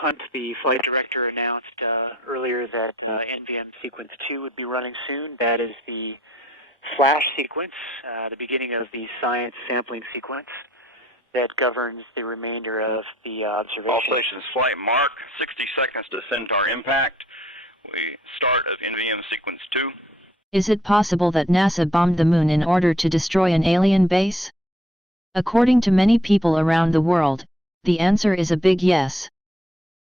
Hunt, the flight director, announced earlier that NVM Sequence 2 would be running soon. That is the flash sequence, the beginning of the science sampling sequence that governs the remainder of the observation. All stations, flight mark, 60 seconds to centaur impact. We start of NVM Sequence 2. Is it possible that NASA bombed the moon in order to destroy an alien base? According to many people around the world, the answer is a big yes.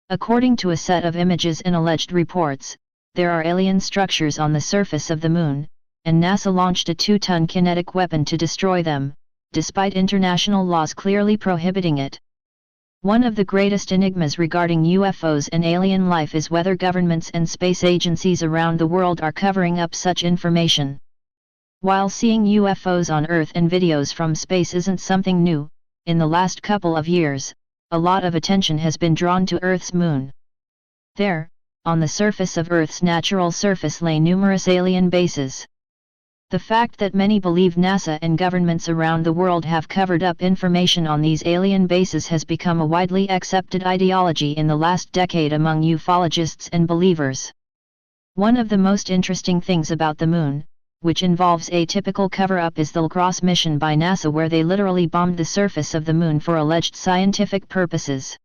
According to a set of images and alleged reports, there are alien structures on the surface of the moon, and NASA launched a 2-ton kinetic weapon to destroy them, despite international laws clearly prohibiting it. One of the greatest enigmas regarding UFOs and alien life is whether governments and space agencies around the world are covering up such information. While seeing UFOs on Earth and videos from space isn't something new, in the last couple of years, a lot of attention has been drawn to Earth's moon. There, on the surface of Earth's natural surface lay numerous alien bases. The fact that many believe NASA and governments around the world have covered up information on these alien bases has become a widely accepted ideology in the last decade among ufologists and believers. One of the most interesting things about the moon, which involves a typical cover-up, is the Lacrosse mission by NASA, where they literally bombed the surface of the moon for alleged scientific purposes.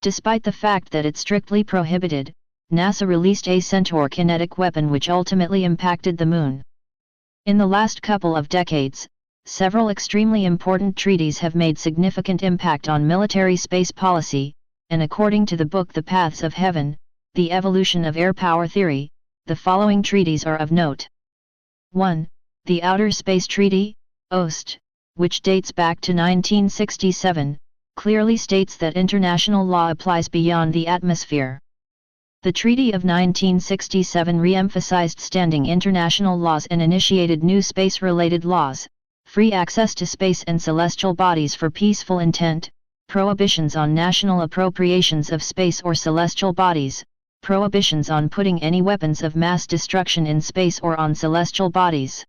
Despite the fact that it's strictly prohibited, NASA released a Centaur kinetic weapon which ultimately impacted the moon. In the last couple of decades, several extremely important treaties have made significant impact on military space policy, and according to the book The Paths of Heaven, The Evolution of Air Power Theory, the following treaties are of note. 1. The Outer Space Treaty, OST, which dates back to 1967, clearly states that international law applies beyond the atmosphere. The Treaty of 1967 re-emphasized standing international laws and initiated new space-related laws: free access to space and celestial bodies for peaceful intent, prohibitions on national appropriations of space or celestial bodies, prohibitions on putting any weapons of mass destruction in space or on celestial bodies.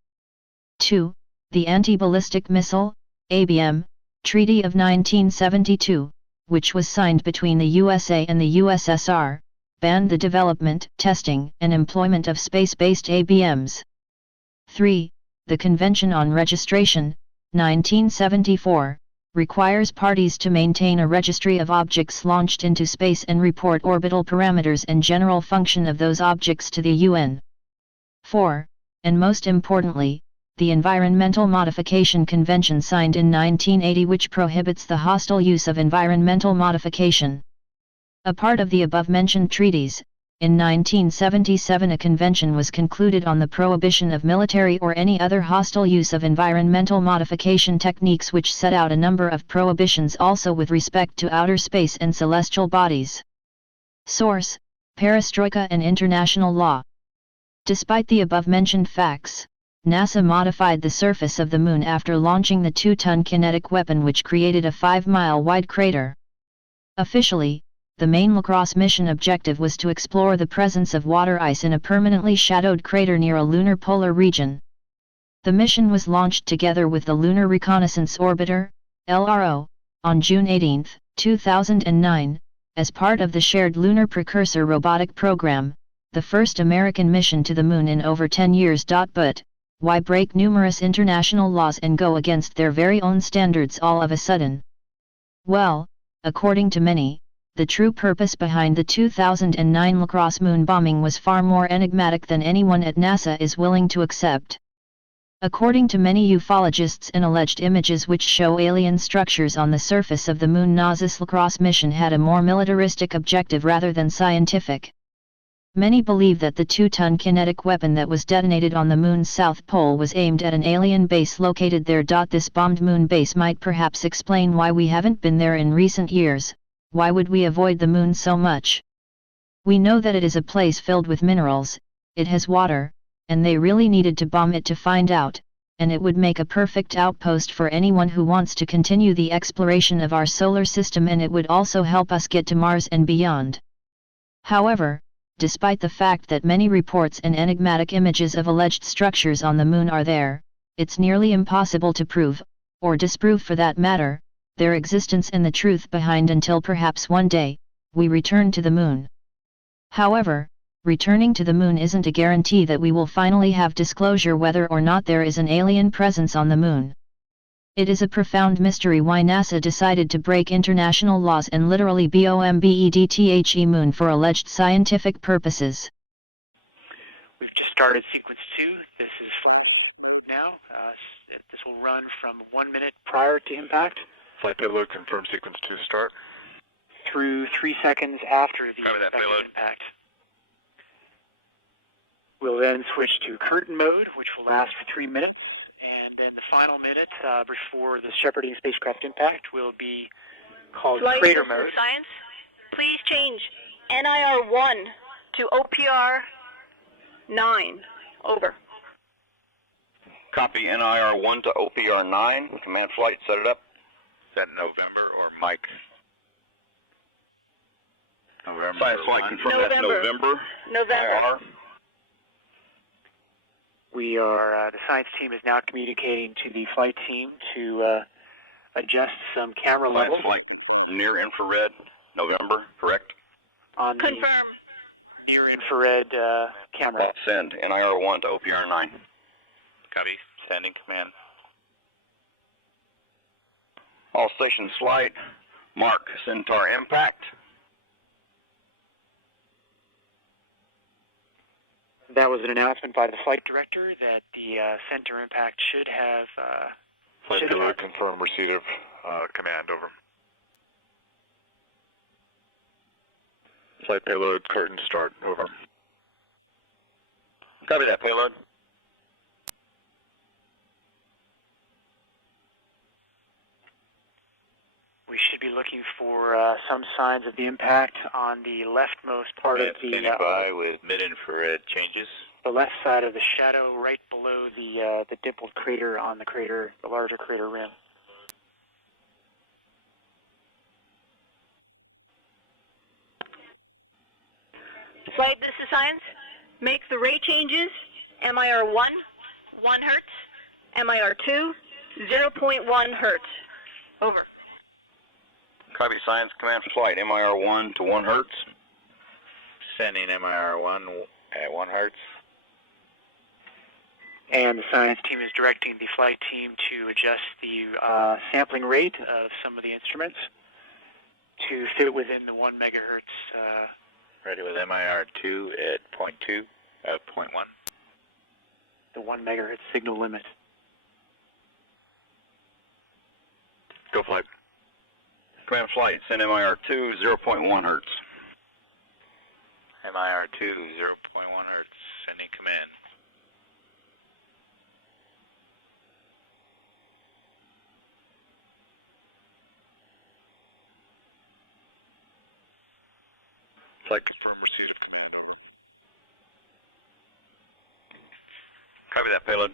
2. The Anti-Ballistic Missile, ABM, Treaty of 1972, which was signed between the USA and the USSR, banned the development, testing, and employment of space-based ABMs. 3. The Convention on Registration, 1974, requires parties to maintain a registry of objects launched into space and report orbital parameters and general function of those objects to the UN. 4. And most importantly, the Environmental Modification Convention signed in 1980, which prohibits the hostile use of environmental modification. A part of the above-mentioned treaties, in 1977 a convention was concluded on the prohibition of military or any other hostile use of environmental modification techniques, which set out a number of prohibitions also with respect to outer space and celestial bodies. Source: Perestroika and International Law. Despite the above-mentioned facts, NASA modified the surface of the moon after launching the 2-ton kinetic weapon, which created a 5-mile wide crater. Officially, the main Lacrosse mission objective was to explore the presence of water ice in a permanently shadowed crater near a lunar polar region. The mission was launched together with the Lunar Reconnaissance Orbiter, LRO, on June 18, 2009, as part of the Shared Lunar Precursor robotic program, the first American mission to the moon in over 10 years. But why break numerous international laws and go against their very own standards all of a sudden? Well, according to many, the true purpose behind the 2009 Lacrosse moon bombing was far more enigmatic than anyone at NASA is willing to accept. According to many ufologists, and alleged images which show alien structures on the surface of the moon, NASA's Lacrosse mission had a more militaristic objective rather than scientific. Many believe that the 2-ton kinetic weapon that was detonated on the moon's south pole was aimed at an alien base located there. This bombed moon base might perhaps explain why we haven't been there in recent years. Why would we avoid the moon so much? We know that it is a place filled with minerals, it has water, and they really needed to bomb it to find out, and it would make a perfect outpost for anyone who wants to continue the exploration of our solar system, and it would also help us get to Mars and beyond. However, despite the fact that many reports and enigmatic images of alleged structures on the moon are there, it's nearly impossible to prove, or disprove for that matter, their existence and the truth behind, until perhaps one day, we return to the Moon. However, returning to the Moon isn't a guarantee that we will finally have disclosure whether or not there is an alien presence on the Moon. It is a profound mystery why NASA decided to break international laws and literally bombardthe Moon for alleged scientific purposes. We've just started sequence 2. This is now. This will run from 1 minute prior to impact. Flight payload confirm sequence 2 start. Through 3 seconds after the payload. impact. We'll then switch to curtain mode, which will last for 3 minutes. And then the final minute before the shepherding spacecraft impact will be called crater mode. Science, please change NIR 1 to OPR 9. Over. Copy NIR 1 to OPR 9. Command flight, set it up. Is that November or Mike? November. Science flight confirm that's November. November. We are, the science team is now communicating to the flight team to adjust some camera Science levels. flight near infrared, November, correct? On the Confirm. near infrared camera. Send NIR 1 to OPR 9. Copy. Sending command. All stations flight. Mark Centaur impact. That was an announcement by the flight director that the center impact should have... Flight payload confirm receipt of command. Over. Flight payload curtain start. Over. Copy that, payload. We should be looking for some signs of the impact on the leftmost part of the... Standing by with mid-infrared changes. The left side of the shadow, right below the dimpled crater on the crater, the larger crater rim. Flight, this is Science. Make the rate changes. MIR 1, 1 hertz. MIR 2, 0.1 hertz. Over. Copy science command flight. MIR 1 to 1 hertz. Sending MIR 1 at 1 hertz. And the science team is directing the flight team to adjust the sampling rate of some of the instruments to fit within the 1 megahertz. Ready with MIR 2 at 0.2, 0.1. The 1 megahertz signal limit. Go flight. Command flight. Send MIR 2 0.1 hertz. MIR 2 0.1 hertz. Sending command. Flight confirm receipt of command. Over. Copy that, payload.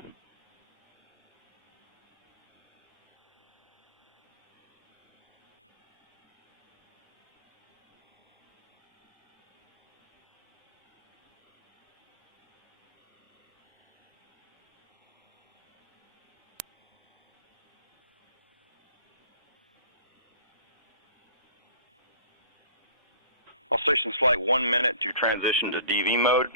Stations flight 1 minute. You transition to DV mode.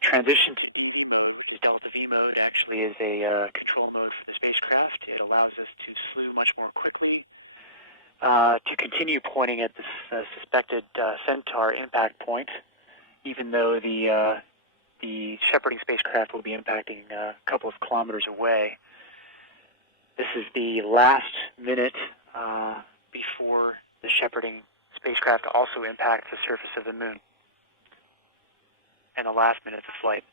Transition to Delta V mode actually is a control mode for the spacecraft. It allows us to slew much more quickly, to continue pointing at the suspected Centaur impact point, even though the shepherding spacecraft will be impacting a couple of kilometers away. This is the last minute before the shepherding spacecraft also impacts the surface of the Moon, and the last minutes of flight.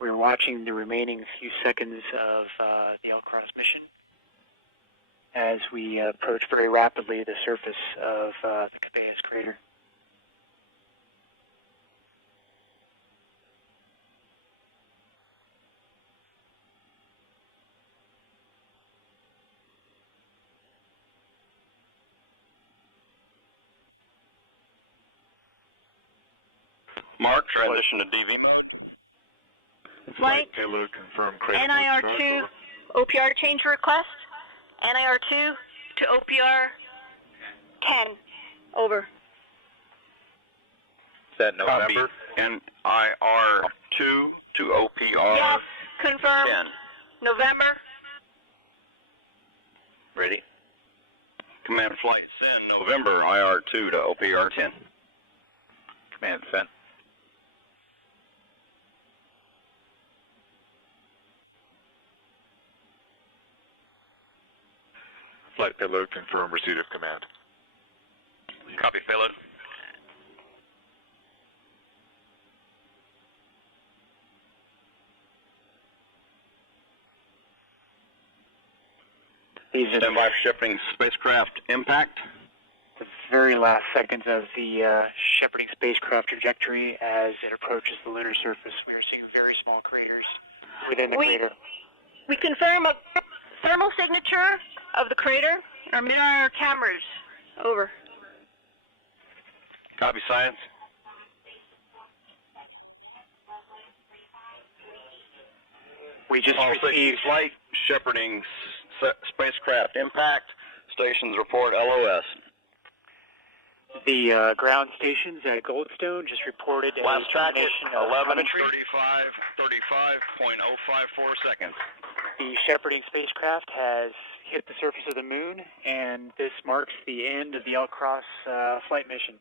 We're watching the remaining few seconds of the L-Cross mission as we approach very rapidly the surface of the Cabeus crater. Mark, transition to DV mode. Flight Payload confirmed crater. NIR2 OPR change request. NIR2 to OPR 10. Over. Is that November? NIR2 to OPR Yes, confirm. 10. November. Ready? Command flight send November IR2 to OPR 10. Command sent. Flight payload confirmed receipt of command. Copy payload. These are Stand by for shepherding spacecraft impact. the very last seconds of the shepherding spacecraft trajectory as it approaches the lunar surface. We are seeing very small craters within the crater. We confirm a thermal signature of the crater. Our mid-IR cameras. Over. Copy science. We just All received flight shepherding spacecraft impact. Stations report LOS. the ground stations at Goldstone just reported a Last packet, termination of 11:35, telemetry. 35.054 seconds. The shepherding spacecraft has hit the surface of the moon, and this marks the end of the L-Cross flight mission.